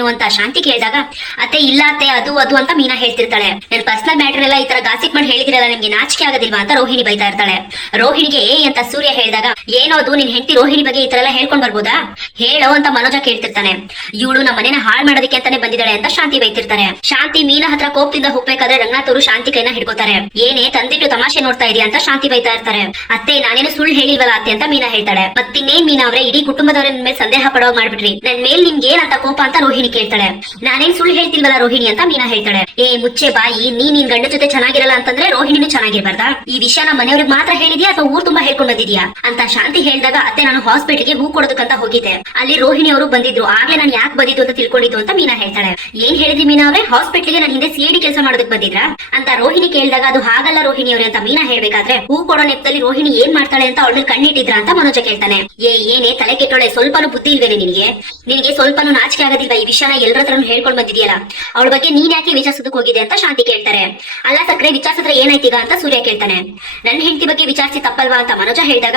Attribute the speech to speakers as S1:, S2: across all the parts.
S1: ಅಂತ ಶಾಂತಿ ಕೇಳಿದಾಗ, ಅತ್ತೆ, ಇಲ್ಲ ಅತ್ತೆ, ಅದು ಅದು ಅಂತ ಮೀನಾ ಹೇಳ್ತಿರ್ತಾಳೆ. ನನ್ ಪರ್ಸನಲ್ ಮ್ಯಾಟರ್ ಎಲ್ಲ ಈ ತರ ಗಾಸಿಪ್ ಮಾಡಿ ಹೇಳಿದಿರಲ್ಲ ನಿಮ್ಗೆ ನಾಚಿಕೆ ಆಗೋದಿಲ್ವಾ? ಅಂತ ರೋಹಿಣಿ ಬೈತಾ ಇರ್ತಾಳೆ. ರೋಹಿಣಿಗೆ, ಏ, ಅಂತ ಸೂರ್ಯ ಹೇಳಿದಾಗ, ಏನೋ ಅದು, ನಿನ್ ಹೆಂಡತಿ ರೋಹಿಣಿ ಬಗ್ಗೆ ಈ ತರ ಎಲ್ಲ ಹೇಳ್ಕೊಂಡ್ ಬರ್ಬೋದಾ? ಹೇಳೋ, ಅಂತ ಮನೋಜ ಕೇಳ್ತಿರ್ತಾನೆ. ಇವಳು ನಮ್ಮ ಮನೇನ ಹಾಳು ಮಾಡೋದಕ್ಕೆ ಅಂತಾನೆ ಬಂದಿದ್ದಾಳೆ, ಅಂತ ಶಾಂತಿ ಬೈತಿರ್ತಾನೆ. ಶಾಂತಿ ಮೀನಾ ಹತ್ರ ಕೋಪದಿಂದ ಹೋಗ್ಬೇಕಾದ್ರೆ ರಂಗನಾಥ್ ಅವರು ಶಾಂತಿ ಕೈನ ಹಿಡ್ಕೋತಾರೆ. ಏನೇ, ತಂದಿಟ್ಟು ತಮಾಷೆ ನೋಡ್ತಾ ಇದೀಯ? ಅಂತ ಶಾಂತಿ ಬೈತಾ ಇರ್ತಾರೆ. ಅತ್ತೆ, ನಾನೇನು ಸುಳ್ಳು ಹೇಳಿಲ್ವಲ್ಲ ಅತ್ತೆ? ಅಂತ ಮೀನಾ ಹೇಳ್ತಾಳೆ. ಮತ್ತಿನ್ನೇನ್ ಮೀನಾ ಅವ್ರೆ, ಇಡೀ ಕುಟುಂಬದವರ ಮೇಲೆ ಸಂದೇಹ ಪಡೋ ಮಾಡ್ಬಿಟ್ರಿ. ನನ್ ಮೇಲೆ ನಿಮ್ಗೆ ಏನಂತ ಕೋಪ ಅಂತ ರೋಹಿಣಿ ಕೇಳ್ತಾಳೆ. ನಾನೇನ್ ಸುಳ್ಳು ಹೇಳ್ತಿಲ್ವಲ್ಲ ರೋಹಿಣಿ ಅಂತ ಮೀನಾ ಹೇಳ್ತಾಳೆ. ಏ ಮುಚ್ಚೆ ಬಾಯಿ ನೀ ನಿನ್ ಗಂಡ ಜೊತೆ ಚೆನ್ನಾಗಿರಲ್ಲ ಅಂತಂದ್ರೆ ರೋಹಿಣಿನೂ ಚೆನ್ನಾಗಿರ್ಬಾರ್ದಾ? ಈ ವಿಷಯ ನಮ್ಮ ಮನೆಯವ್ರಿಗೆ ಮಾತ್ರ ಹೇಳಿದ್ಯಾ ಅಥವಾ ಊರ್ ತುಂಬಾ ಹೇಳ್ಕೊಂಡ್ ಬಂದಿದ್ಯಾ ಅಂತ ಶಾಂತಿ ಹೇಳಿದಾಗ ಅತ್ತೆ ನಾನು ಹಾಸ್ಪಿಟಲ್ಗೆ ಹೂ ಕೊಡೋದಕ್ಕಂತ ಹೋಗಿದ್ದೆ. ಅಲ್ಲಿ ರೋಹಿಣಿ ಅವರು ಬಂದಿದ್ರು. ಆಗ್ಲೇ ನಾನು ಯಾಕೆ ಬಂದಿದ್ದು ಅಂತ ತಿಳ್ಕೊಂಡಿದ್ದು ಅಂತ ಮೀನಾ ಹೇಳ್ತಾಳೆ. ಏನ್ ಹೇಳಿದ್ರಿ ಮೀನಾ ಅವ್ರೆ? ಹಾಸ್ಪಿಟಲ್ಗೆ ನಾನು ಹಿಂದೆ ಸಿಡಿ ಕೆಲಸ ಮಾಡೋದಕ್ಕೆ ಬಂದಿದ್ರಾ? ಅಂತ ರೋಹಿಣಿ ಕೇಳಿದಾಗ ಅದು ಹಾಗಲ್ಲ ರೋಹಿಣಿ ಅವ್ರೆ ಅಂತ ಮೀನಾ ಹೇಳ್ಬೇಕಾದ್ರೆ, ಹೂ ಕೊಡೋ ನೆಪದಲ್ಲಿ ರೋಹಿಣಿ ಏನ್ ಮಾಡ್ತಾಳೆ ಅಂತ ಅವಳು ಕಣ್ಣಿಟ್ಟಿದ್ರ ಅಂತ ಮನೋಜ ಕೇಳ್ತಾನೆ. ಏ ಏನೇ ತಲೆ ಕೆಟ್ಟೋಳೆ, ಸ್ವಲ್ಪನೂ ಬುದ್ಧಿ ಇಲ್ವೇನೆ ನಿನಗೆ? ನಿನಗೆ ಸ್ವಲ್ಪನೂ ನಾಚಿಕೆ ಆಗೋದಿಲ್ವಾ ವಿಷಯನ ಎಲ್ಲರ ಹತ್ರನು ಹೇಳ್ಕೊಂಡ್ ಬಂದಿದ್ಯಲ್ಲ, ಅವಳ ಬಗ್ಗೆ ನೀನ್ ಯಾಕೆ ವಿಚಾರಿಸೋದಕ್ಕೆ ಹೋಗಿದೆ ಅಂತ ಶಾಂತಿ ಕೇಳ್ತಾರೆ. ಅಲ್ಲ ಸಕ್ರೆ, ವಿಚಾರಿಸಿದ್ರೆ ಏನಾಯ್ತೀಗ ಅಂತ ಸೂರ್ಯ ಕೇಳ್ತಾನೆ. ನನ್ನ ಹೆಂಡತಿ ಬಗ್ಗೆ ವಿಚಾರಿಸಿ ತಪ್ಪಲ್ವಾ ಅಂತ ಮನೋಜ ಹೇಳಿದಾಗ,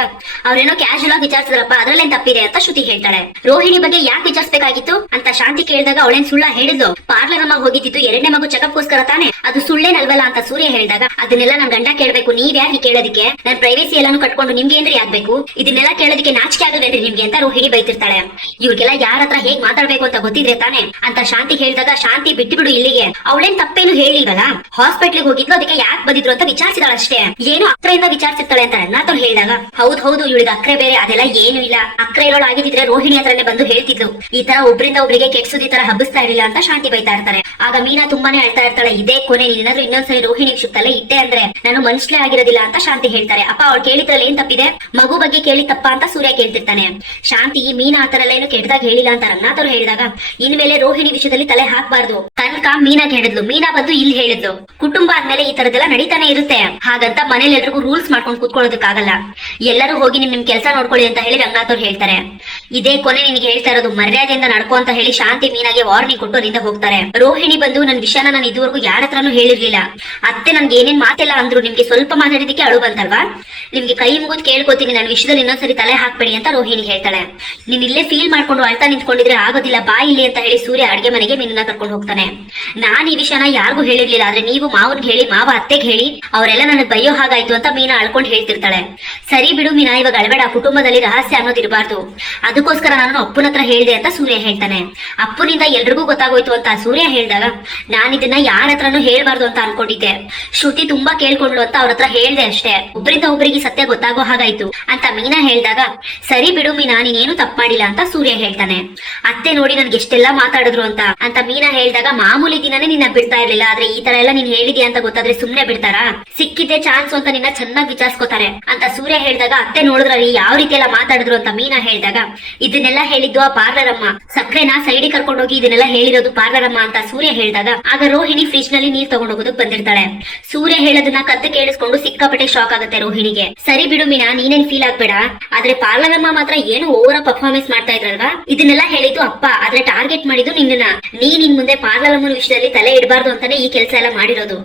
S1: ಅವ್ರೇನೋ ಕ್ಯಾಶುಯಲ್ ಆಗಿ ವಿಚಾರಿಸಿದ್ರಪ್ಪ, ಅದ್ರಲ್ಲೇನ್ ತಪ್ಪಿದೆ ಅಂತ ಶ್ರುತಿ ಹೇಳ್ತಾಳೆ. ರೋಹಿಣಿ ಬಗ್ಗೆ ಯಾಕೆ ವಿಚಾರಿಸಬೇಕಾಗಿತ್ತು ಅಂತ ಶಾಂತಿ ಕೇಳಿದಾಗ ಅವಳೇನ್ ಸುಳ್ಳ ಹೇಳಿದ್ಲು. ಪಾರ್ಲರ್ ಅಮ್ಮ ಹೋಗಿದ್ದು ಎರಡನೇ ಮಗು ಚೆಕಪ್ಗೋಸ್ಕರ ತಾನೆ, ಅದು ಸುಳ್ಳೇನಲ್ವಲ್ಲ ಅಂತ ಸೂರ್ಯ ಹೇಳಿದಾಗ, ಅದನ್ನೆಲ್ಲ ನನ್ ಗಂಡ ಕೇಳ್ಬೇಕು, ನೀವ್ ಯಾಕೆ ಕೇಳೋದಕ್ಕೆ? ನನ್ ಪ್ರೈವೇಸಿ ಎಲ್ಲಾನು ಕಟ್ಕೊಂಡು ನಿಮ್ಗೆ ಏನ್ರಿ ಆಗ್ಬೇಕು? ಇದನ್ನೆಲ್ಲ ಕೇಳೋದಕ್ಕೆ ನಾಚಿಕೆ ಆಗಲ್ವೇನ್ರಿ ನಿಮ್ಗೆ ಅಂತ ರೋಹಿಣಿ ಬೈತಿರ್ತಾಳೆ. ಇವ್ರಿಗೆಲ್ಲ ಯಾರ ಹತ್ರ ಹೇಗ್ ಮಾತಾಡ್ಬೇಕು ಅಂತ ಗೊತ್ತಿದ್ರೆ ತಾನೆ ಅಂತ ಶಾಂತಿ ಹೇಳಿದಾಗ ಶಾಂತಿ ಬಿಟ್ಟು ಇಲ್ಲಿಗೆ. ಅವಳೇನ್ ತಪ್ಪೇನು ಹೇಳಿಲ್ವಲ್ಲ? ಹಾಸ್ಪಿಟ್ಲಿಗೆ ಹೋಗಿದ್ಲು, ಅದಕ್ಕೆ ಯಾಕೆ ಬಂದಿದ್ರು ಅಂತ ವಿಚಾರಿಸಿದಾಳ ಅಷ್ಟೇ ಏನು ಅಕ್ರೆಯಿಂದ ವಿಚಾರಿಸಿರ್ತಾಳೆ ಅಂತ ರಂಗನಾಥ್ ಹೇಳಿದಾಗ. ಹೌದ್ ಹೌದು ಇವಳಿಗೆ ಅಕ್ರೆ ಬೇರೆ, ಅದೆಲ್ಲ ಏನು ಇಲ್ಲ. ಅಕ್ರೆ ಇರೋಳು ಆಗಿದ್ರೆ ರೋಹಿಣಿ ಹತ್ರನೇ ಬಂದು ಹೇಳ್ತಿದ್ಲು. ಈ ತರ ಒಬ್ರಿಂದ ಒಬ್ರಿಗೆ ಈ ತರ ಹಬ್ಬಿಸ್ತಾ ಇರಲಿಲ್ಲ ಅಂತ ಶಾಂತಿ ಬೈತಾ ಇರ್ತಾರೆ ಆಗ ಮೀನಾ ತುಂಬಾನೇ ಅಳ್ತಾ ಇರ್ತಾಳೆ. ಇದೇ ಕೊನೆ, ನೀನೇನಾದ್ರೂ ಇನ್ನೊಂದ್ಸರಿ ರೋಹಿಣಿ ಸುತ್ತಲೇ ಇಟ್ಟೆ ಅಂದ್ರೆ ನಾನು ಮನುಷ್ಯಲೇ ಆಗಿರೋದಿಲ್ಲ ಅಂತ ಶಾಂತಿ ಹೇಳ್ತಾರೆ. ಅಪ್ಪ, ಅವ್ಳು ಕೇಳಿದ್ರಲ್ಲಿ ಏನ್ ತಪ್ಪಿದೆ? ಮಗು ಬಗ್ಗೆ ಕೇಳಿ ತಪ್ಪ ಅಂತ ಸೂರ್ಯ ಕೇಳ್ತಿರ್ತಾನೆ. ಶಾಂತಿ ಮೀನಾ ಆತರಲ್ಲೇನೂ ತರ ಎಲ್ಲ ಏನು ಕೆಟ್ಟದಾಗ ಹೇಳಿಲ್ಲ ಅಂತ ಅವ್ರು ಹೇಳಿದಾಗ ಇನ್ಮೇಲೆ ರೋಹಿಣಿ ವಿಷಯದಲ್ಲಿ ತಲೆ ಹಾಕ್ಬಾರ್ದು. ಕನಕ ಮೀನಾ ಹೇಳಿದ್ಲು. ಮೀನಾ ಬಂದು ಇಲ್ಲಿ ಹೇಳಿದ್ಲು. ಕುಟುಂಬ ಆದ್ಮೇಲೆ ಈ ತರದೆಲ್ಲ ನಡೀತಾನೆ ಇರುತ್ತೆ. ಹಾಗಂತ ಮನೇಲಿ ಎಲ್ರಿಗೂ ರೂಲ್ಸ್ ಮಾಡ್ಕೊಂಡು ಕೂತ್ಕೊಳ್ಳೋದಕ್ಕಾಗಲ್ಲ. ಎಲ್ಲರೂ ಹೋಗಿ ನಿಮ್ ನಿಮ್ ಕೆಲಸ ನೋಡ್ಕೊಳ್ಳಿ ಅಂತ ಹೇಳಿ ರಂಗನಾಥ್ ಅವ್ರು ಹೇಳ್ತಾರೆ. ಇದೇ ಕೊನೆ ನಿನಗೆ ಹೇಳ್ತಾ ಇರೋದು, ಮರ್ಯಾದೆಯಿಂದ ನಡ್ಕೊ ಅಂತ ಹೇಳಿ ಶಾಂತಿ ಮೀನಾಗೆ ವಾರ್ನಿಂಗ್ ಕೊಟ್ಟು ಅಲ್ಲಿಂದ ಹೋಗ್ತಾರೆ. ರೋಹಿಣಿ ಬಂದು, ನನ್ ವಿಷಯನ ನಾನು ಇದುವರೆಗೂ ಯಾರ ಹತ್ರನೂ ಹೇಳಿರ್ಲಿಲ್ಲ. ಅತ್ತೆ ನನ್ಗೆ ಏನೇನ್ ಮಾತೆಲ್ಲ ಅಂದ್ರು, ನಿಮ್ಗೆ ಸ್ವಲ್ಪ ಮಾತಾಡಿದಕ್ಕೆ ಅಳು ಬಂತಲ್ವಾ? ನಿಮ್ಗೆ ಕೈ ಮುಗಿದು ಕೇಳ್ಕೊತೀನಿ ನನ್ನ ವಿಷಯದಲ್ಲಿ ಇನ್ನೊಂದ್ಸರಿ ತಲೆ ಹಾಕ್ಬೇಡಿ ಅಂತ ರೋಹಿಣಿ ಹೇಳ್ತಾಳೆ. ನೀನ್ ಇಲ್ಲೇ ಫೀಲ್ ಮಾಡ್ಕೊಂಡು ಅಳ್ತಾ ನಿಂತ್ಕೊಂಡಿದ್ರೆ ಆಗೋದಿಲ್ಲ, ಬಾ ಇಲ್ಲಿ ಅಂತ ಹೇಳಿ ಸೂರ್ಯ ಅಡ್ಗೆ ಮನೆಗೆ ಮೀನನ್ನ ಕರ್ಕೊಂಡು ಹೋಗ್ತಾನೆ. ನಾನ್ ಈ ವಿಷಯನ ಯಾರಿಗೂ ಹೇಳಿರ್ಲಿಲ್ಲ, ಆದ್ರೆ ನೀವು ಮಾವನ್ಗೆ ಹೇಳಿ, ಮಾವ ಅತ್ತೆಗೆ ಹೇಳಿ, ಅವರೆಲ್ಲ ನನಗೆ ಬೈಯೋ ಹಾಗಾಯ್ತು ಅಂತ ಮೀನಾ ಅಳ್ಕೊಂಡು ಹೇಳ್ತಿರ್ತಾಳೆ. ಸರಿ ಬಿಡು ಮೀನಾ, ಇವಾಗ ಅಳಬೇಡ, ಕುಟುಂಬದಲ್ಲಿ ರಹಸ್ಯ ಅನ್ನೋದಿರಬಾರ್ದು ಅದಕ್ಕೋಸ್ಕರ ನಾನು ಅಪ್ಪನ ಹತ್ರ ಹೇಳಿದೆ ಅಂತ ಸೂರ್ಯ ಹೇಳ್ತಾನೆ. ಅಪ್ಪನಿಂದ ಎಲ್ರಿಗೂ ಗೊತ್ತಾಗೋಯ್ತು ಅಂತ ಸೂರ್ಯ ಹೇಳಿದಾಗ, ನಾನು ಇದನ್ನ ಯಾರ ಹತ್ರನೂ ಹೇಳ್ಬಾರ್ದು ಅಂತ ಅನ್ಕೊಂಡಿದ್ದೆ. ಶ್ರುತಿ ತುಂಬಾ ಕೇಳ್ಕೊಂಡ್ಲು ಅಂತ ಅವ್ರ ಹತ್ರ ಹೇಳ್ದೆ ಅಷ್ಟೇ. ಒಬ್ಬರಿಂದ ಒಬ್ಬರಿಗೆ ಸತ್ಯ ಗೊತ್ತಾಗೋ ಹಾಗಾಯ್ತು ಅಂತ ಮೀನಾ ಹೇಳಿದಾಗ, ಸರಿ ಬಿಡು ಮೀನಾ, ನೀನೇನು ತಪ್ಪು ಮಾಡಿಲ್ಲ ಅಂತ ಸೂರ್ಯ ಹೇಳ್ತಾನೆ. ಅತ್ತೆ ನೋಡಿ ನನ್ಗೆ ಎಷ್ಟೆಲ್ಲಾ ಮಾತಾಡಿದ್ರು ಅಂತ ಅಂತ ಮೀನಾ ಹೇಳಿದಾಗ ಮಾಮೂಲಿ ದಿನನೇ ನಿನ್ನ ಬಿಡ್ತಾ ಇರ್ಲಿಲ್ಲ, ಆದ್ರೆ ಈ ತರ ಎಲ್ಲ ನೀನ್ ಹೇಳಿದ್ಯಾ ಅಂತ ಗೊತ್ತಾದ್ರೆ ಸುಮ್ನೆ ಬಿಡ್ತಾರಾ? ಸಿಕ್ಕಿದ್ದೆ ಚಾನ್ಸ್ ಅಂತ ನಿನ್ನ ಚೆನ್ನಾಗಿ ವಿಚಾರಿಸ್ಕೋತಾರೆ. ಅಂತ ಸೂರ್ಯ ಹೇಳಿದಾಗ ಅತ್ತೆ ನೋಡಿದ್ರಲ್ಲಿ ಯಾವ ರೀತಿ ಎಲ್ಲ ಮಾತಾಡಿದ್ರು ಅಂತ ಮೀನಾ ಹೇಳಿದಾಗ, ಇದನ್ನೆಲ್ಲ ಹೇಳಿದ್ದು ಆ ಪಾರ್ಲರ್ ಅಮ್ಮ ಸಕ್ಕರೆನ ಸೈಡಿ ಕರ್ಕೊಂಡೋಗಿ ಇದನ್ನೆಲ್ಲ ಹೇಳಿರೋದು ಪಾರ್ಲರಮ್ಮ ಅಂತ ಸೂರ್ಯ ಹೇಳಿದಾಗ, ಆಗ ರೋಹಿಣಿ ಫ್ರಿಜ್ನಲ್ಲಿ ನೀರ್ ತಗೊಂಡೋಗೋದಕ್ಕೆ ಬಂದಿರ್ತಾಳೆ. ಸೂರ್ಯ ಹೇಳೋದನ್ನ ಕತ್ತು ಕೇಳಿಸ್ಕೊಂಡು ಸಿಕ್ಕಾಪಟ್ಟೆ ಶಾಕ್ ಆಗುತ್ತೆ ರೋಹಿಣಿಗೆ. ಸರಿ ಬಿಡು ಮೀನಾ, ನೀನೇನ್ ಫೀಲ್ ಆಗ್ಬೇಡ. ಆದ್ರೆ ಪಾರ್ಲರಮ್ಮ ಮಾತ್ರ ಏನು ಓವರ್ ಪರ್ಫಾರ್ಮೆನ್ಸ್ ಮಾಡ್ತಾ ಇದ್ರಲ್ವಾ? ಇದನ್ನೆಲ್ಲ ಹೇಳಿದ್ದು ಅಪ್ಪ, ಆದ್ರೆ ಟಾರ್ಗೆಟ್ ಮಾಡಿದ್ದು ನಿನ್ನ ನೀನ್ ನಿನ್ ಮುಂದೆ ಪಾರ್ಲರ್ ಅಮ್ಮನ ವಿಷಯದಲ್ಲಿ ತಲೆ ಇಡಬಾರ್ದು ಅಂತಾನೆ ಈ ಕೆಲಸ ಎಲ್ಲ ಮಾಡಿರೋದು.